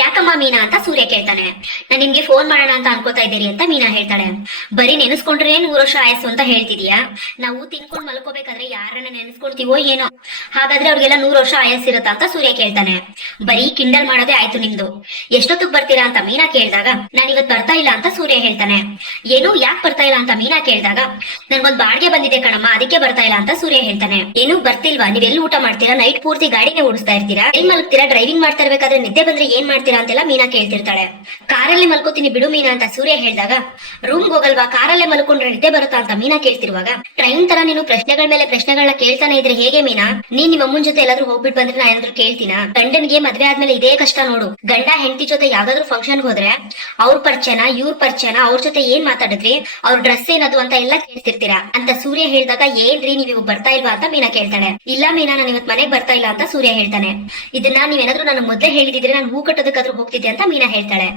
S1: ಯಾಕಮ್ಮ ಮೀನಾ ಅಂತ ಸೂರ್ಯ ಕೇಳ್ತಾನೆ. ನಾನ್ ನಿಮ್ಗೆ ಫೋನ್ ಮಾಡೋಣ ಅಂತ ಅನ್ಕೋತಾ ಇದ್ದೀರಿ ಅಂತ ಮೀನಾ ಹೇಳ್ತಾಳೆ. ಬರೀ ನೆನೆಸ್ಕೊಂಡ್ರೆ ನೂರು ವರ್ಷ ಆಯ್ಸು ಅಂತ ಹೇಳ್ತಿದೀಯಾ? ನಾವು ತಿನ್ಕೊಂಡ್ ಮಲ್ಕೋಬೇಕಾದ್ರೆ ಯಾರನ್ನ ನೆನೆಸ್ಕೊಳ್ತೀವೋ ಏನೋ? ಹಾಗಾದ್ರೆ ಅವ್ರಿಗೆಲ್ಲ ನೂರು ವರ್ಷ ಆಯಸ್ಸಿರುತ್ತ ಅಂತ ಸೂರ್ಯ ಕೇಳ್ತಾನೆ. ಬರೀ ಕಿಂಡಲ್ ಮಾಡೋದೇ ಆಯ್ತು ನಿಮ್ದು. ಎಷ್ಟೊತ್ತಿಗೆ ಬರ್ತೀರಾ ಅಂತ ಮೀನಾ ಕೇಳಿದಾಗ ನಾನು ಇವತ್ ಬರ್ತಾ ಇಲ್ಲ ಅಂತ ಸೂರ್ಯ ಹೇಳ್ತಾನೆ. ಏನು, ಯಾಕೆ ಬರ್ತಾ ಇಲ್ಲ ಅಂತ ಮೀನಾ ಕೇಳಿದಾಗ ನನ್ಗೊಂದ್ ಬಾಡಿಗೆ ಬಂದಿದೆ ಕಣಮ್ಮ, ಅದಕ್ಕೆ ಬರ್ತಾ ಇಲ್ಲ ಅಂತ ಸೂರ್ಯ ಹೇಳ್ತಾನೆ. ಏನು ಬರ್ತಿಲ್ವಾ? ನೀವ್ ಎಲ್ಲಿ ಊಟ ಮಾಡ್ತೀರಾ? ನೈಟ್ ಪೂರ್ತಿ ಗಾಡಿನೇ ಓಡಿಸ್ತಾ ಇರ್ತೀರಾ? ಎಲ್ಲಿ ಮಲಗ್ತೀರಾ? ಡ್ರೈವಿಂಗ್ ಮಾಡ್ತಾ ಇರ್ಬೇಕಾದ್ರೆ ನಿದ್ದೆ ಬಂದ್ರೆ ಏನ್ ಮಾಡ್ತೀರಾ ಅಂತೆಲ್ಲ ಮೀನಾ ಕೇಳ್ತಿರ್ತಾಳೆ. ಕಾರಲ್ಲಿ ಮಲ್ಕೋತೀನಿ ಬಿಡು ಮೀನಾ ಅಂತ ಸೂರ್ಯ ಹೇಳಿದಾಗ ರೂಮ್ ಹೋಗಲ್ವಾ? ಕಾರಲ್ಲೇ ಮಲ್ಕೊಂಡ್ರೆ ನಿದ್ದೆ ಬರುತ್ತಾ? ಅಂತ ಮೀನಾ ಕೇಳ್ತಿರುವಾಗ, ಟ್ರೈನ್ ತರ ನೀನು ಪ್ರಶ್ನೆಗಳ ಮೇಲೆ ಪ್ರಶ್ನೆಗಳನ್ನ ಕೇಳ್ತಾನೆ ಇದ್ರೆ ಹೇಗೆ ಮೀನಾ, ನೀನ್ ನಿಮ್ಮ ಅಮ್ಮನ ಜೊತೆ ಎಲ್ಲಾದ್ರೂ ಹೋಗ್ಬಿಟ್ ಬಂದ್ರೆ ನಾ ಏನಾದ್ರು ಕೇಳ್ತೀನ? ಗಂಡನ್ಗೆ ಮದ್ವೆ ಆದ್ಮೇಲೆ ಇದೇ ಕಷ್ಟ ನೋಡು. ಗಂಡ ಹೆಂಡತಿ ಜೊತೆ ಯಾವ್ದಾದ್ರು ಫಂಕ್ಷನ್ ಹೋದ್ರೆ ಅವ್ರ ಪರಿಚಯನ, ಇವ್ರ ಪರಿಚಯನ, ಅವ್ರ ಜೊತೆ ಏನ್ ಮಾತಾಡಿದ್ರಿ, ಅವ್ರ ಡ್ರೆಸ್ ಏನದು ಅಂತ ಎಲ್ಲ ಕೇಳ್ತಿರ್ತೀರಾ? ಅಂತ ಸೂರ್ಯ ಹೇಳಿದಾಗ, ಏನ್ರಿ ನೀವ್ ಬರ್ತಾ ಇಲ್ವಾ? ಅಂತ ಮೀನಾ ಕೇಳ್ತಾಳೆ. ಇಲ್ಲ ಮೀನಾ, ನಾನು ಇವತ್ ಮನೆಗ್ ಬರ್ತಾ ಇಲ್ಲ, ಅಂತ ಸೂರ್ಯ ಹೇಳ್ತಾನೆ. ಇದನ್ನ ನೀವೇನಾದ್ರೂ ನಾನು ಮೊದ್ಲೇ ಹೇಳಿದಿದ್ರೆ ನಾನು ಹೂ ಕಟ್ಟೋದಕ್ಕಾದ್ರೂ ಹೋಗ್ತಿದ್ದೆ, ಅಂತ ಮೀನಾ ಹೇಳ್ತಾಳೆ.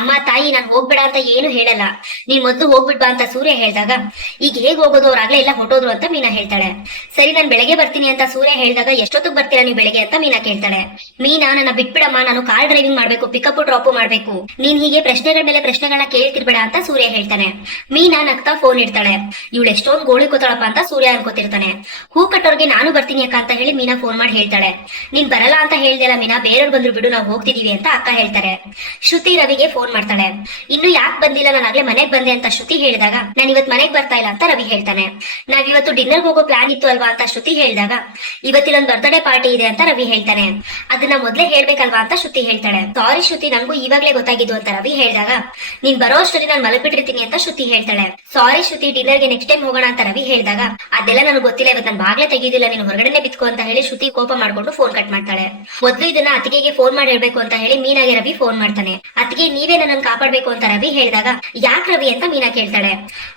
S1: ಅಮ್ಮ, ತಾಯಿ, ನಾನು ಹೋಗ್ಬೇಡ ಅಂತ ಏನು ಹೇಳಲ್ಲ. ನೀನ್ ಮೊದ್ಲು ಹೋಗ್ಬಿಡ್ಬಾ ಅಂತ ಸೂರ್ಯ ಹೇಳಿದಾಗ, ಈಗ ಹೇಗ್ ಹೋಗೋದು? ಅವ್ರಾಗ್ಲೇ ಎಲ್ಲ ಹೊಟ್ಟೋದ್ರು ಅಂತ ಮೀನಾ ಹೇಳ್ತಾಳೆ. ಸರಿ, ನಾನು ಬೆಳಗ್ಗೆ ಬರ್ತೀನಿ. ಅಂತ ಸೂರ್ಯ ಹೇಳಿದಾಗ ಎಷ್ಟೊತ್ತಿಗೆ ಬರ್ತೀರಾ ನೀವು ಬೆಳಿಗ್ಗೆ ಅಂತ ಮೀನಾ ಕೇಳ್ತಾಳೆ. ಮೀನಾ, ನನ್ನ ಬಿಟ್ಬಿಡಮ್ಮ, ನಾನು ಕಾರ್ ಡ್ರೈವಿಂಗ್ ಮಾಡ್ಬೇಕು ಪಿಕಪ್ ಡ್ರಾಪ್ ಮಾಡ್ಬೇಕು. ನೀನ್ ಹೀಗೆ ಪ್ರಶ್ನೆಗಳ ಮೇಲೆ ಪ್ರಶ್ನೆಗಳನ್ನ ಕೇಳ್ತಿರ್ಬೇಡ ಅಂತ ಸೂರ್ಯ ಹೇಳ್ತಾನೆ. ಮೀನಾ ನಗ್ತಾ ಫೋನ್ ಇಡ್ತಾಳೆ. ಇವಳು ಎಷ್ಟೊಂದು ಗೋಳಿ ಕೂತಾಳಪ್ಪ ಅಂತ ಸೂರ್ಯ ಅನ್ಕೋತಿರ್ತಾನೆ. ಹೂ ಕಟ್ಟೋರ್ಗೆ ನಾನು ಬರ್ತೀನಿ ಅಕ್ಕ ಅಂತ ಹೇಳಿ ಮೀನಾ ಫೋನ್ ಮಾಡಿ ಹೇಳ್ತಾಳೆ. ನೀನ್ ಬರಲ್ಲ ಅಂತ ಹೇಳ್ದಲ್ಲ ಮೀನಾ, ಬೇರೆಯವ್ರು ಬಂದ್ರು ಬಿಡು, ನಾವು ಹೋಗ್ತಿದೀವಿ ಅಂತ ಅಕ್ಕ ಹೇಳ್ತಾರೆ. ಶ್ರುತಿ ರವಿಗೆ ಫೋನ್ ಮಾಡ್ತಾಳೆ. ಇನ್ನು ಯಾಕೆ ಬಂದಿಲ್ಲ, ನಾನು ಆಗ್ಲೇ ಮನೆಗ್ ಬಂದೆ ಅಂತ ಶ್ರುತಿ ಹೇಳಿದಾಗ, ನಾನು ಇವತ್ ಮನೆಗ್ ಬರ್ತಾ ಇಲ್ಲ ಅಂತ ರವಿ ಹೇಳ್ತಾನೆ. ನಾವ್ ಇವತ್ತು ಡಿನ್ನರ್ ಹೋಗೋ ಪ್ಲಾನ್ ಇತ್ತು ಅಲ್ವಾ ಅಂತ ಶ್ರುತಿ ಹೇಳಿದಾಗ ಇವತ್ತಿನೊಂದು ಬರ್ತ್ಡೇ ಪಾರ್ಟಿ ಇದೆ ಅಂತ ರವಿ ಹೇಳ್ತಾನೆ. ಅದನ್ನ ಮೊದ್ಲೇ ಹೇಳ್ಬೇಕಲ್ವಾ ಅಂತ ಶ್ರುತಿ ಹೇಳ್ತಾಳೆ. ಸಾರಿ ಶ್ರುತಿ ನನಗೂ ಇವಾಗ್ಲೇ ಗೊತ್ತಾಗಿದ್ದು ಅಂತ ರವಿ ಹೇಳಿದಾಗ, ನೀನ್ ಬರೋ ಅಷ್ಟೊತ್ತಿಗೆ ನಾನು ಮಲಗ್ಬಿಟ್ಟಿರ್ತೀನಿ ಅಂತ ಶ್ರುತಿ ಹೇಳ್ತಾಳೆ. ಸಾರಿ ಶ್ರುತಿ, ಡಿನ್ನರ್ಗೆ ನೆಕ್ಸ್ಟ್ ಟೈಮ್ ಹೋಗೋಣ ಅಂತ ರವಿ ಹೇಳಿದಾಗ, ಅದೆಲ್ಲ ನನಗೆ ಗೊತ್ತಿಲ್ಲ ಇವತ್ತು ನಾನು ಬಾಗ್ಲೇ ತೆಗೀದಿಲ್ಲ ನೀನು ಹೊರಗಡೆ ಬಿತ್ಕೋ ಅಂತ ಹೇಳಿ ಶ್ರುತಿ ಕೋಪ ಮಾಡ್ಕೊಂಡು ಫೋನ್ ಕಟ್ ಮಾಡ್ತಾಳೆ. ಮೊದ್ಲು ಇದನ್ನ ಅತ್ತಿಗೆಗೆ ಫೋನ್ ಮಾಡಿ ಹೇಳ್ಬೇಕು ಅಂತ ಹೇಳಿ ಮೀನಾಗೆ ರವಿ ಫೋನ್ ಮಾಡ್ತಾನೆ. ಅತ್ತಿಗೆ, ನೀವೇ ನನ್ನನ್ನು ಕಾಪಾಡ್ಬೇಕು ಅಂತ ರವಿ ಹೇಳಿದಾಗ, ಯಾಕೆ ರವಿ ಅಂತ ಮೀನಾ ಕೇಳ್ತಾಳೆ.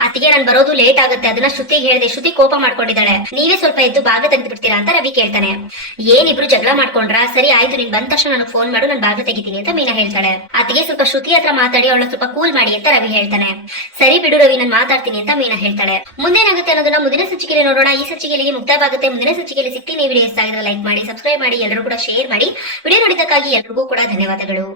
S1: ಅತ್ತಿಗೆ ನಾನು ಬರೋದು ಲೇಟ್ ಆಗುತ್ತೆ, ಅದನ್ನ ಶ್ರುತಿ ಹೇಳಿದೆ, ಶ್ರುತಿ ಕೋಪ ಮಾಡ್ಕೊಂಡಿದ್ದಾಳೆ. ನೀವೇ ಸ್ವಲ್ಪ ಎದ್ದು ಭಾಗ ತೆಗೆದು ಬಿಡ್ತೀರಾ ಅಂತ ರವಿ ಕೇಳ್ತಾನೆ. ಏನಿಬ್ರು ಜಗಳ ಮಾಡ್ಕೊಂಡ್ರ? ಸರಿ, ಆಯ್ತು, ನೀನ್ ಬಂದ ತಕ್ಷಣ ನನಗೆ ಫೋನ್ ಮಾಡು, ನಾನು ಭಾಗ ತೆಗಿತೀನಿ ಅಂತ ಮೀನಾ ಹೇಳ್ತಾಳೆ. ಅತ್ತಿಗೆ ಸ್ವಲ್ಪ ಶ್ರುತಿ ಹತ್ರ ಮಾತಾಡಿ ಅವಳ ಸ್ವಲ್ಪ ಕೂಲ್ ಮಾಡಿ ಅಂತ ರವಿ ಹೇಳ್ತಾನೆ. ಸರಿ ಬಿಡು ರವಿ, ನಾನು ಮಾತಾಡ್ತೀನಿ ಅಂತ ಮೀನಾ ಹೇಳ್ತಾಳೆ. ಮುಂದೇನಾಗುತ್ತೆ ಅನ್ನೋದನ್ನ ಮುಂದಿನ ಸಚಿಕೆಯಲ್ಲಿ ನೋಡೋಣ. ಈ ಸಚಿಕೆಯಲ್ಲಿ ಮುಕ್ತವಾಗುತ್ತೆ ಮುಂದಿನ ಸಚಿಕೆಯಲ್ಲಿ ಸಿಗ್ತೀನಿ. ವಿಡಿಯೋ ಇಷ್ಟ ಲೈಕ್ ಮಾಡಿ ಸಬ್ಸ್ಕ್ರೈಬ್ ಮಾಡಿ ಎಲ್ಲರೂ ಕೂಡ ಶೇರ್ ಮಾಡಿ. ವಿಡಿಯೋ ನೋಡಿದ್ದಕ್ಕಾಗಿ ಎಲ್ರಿಗೂ ಕೂಡ ಧನ್ಯವಾದಗಳು.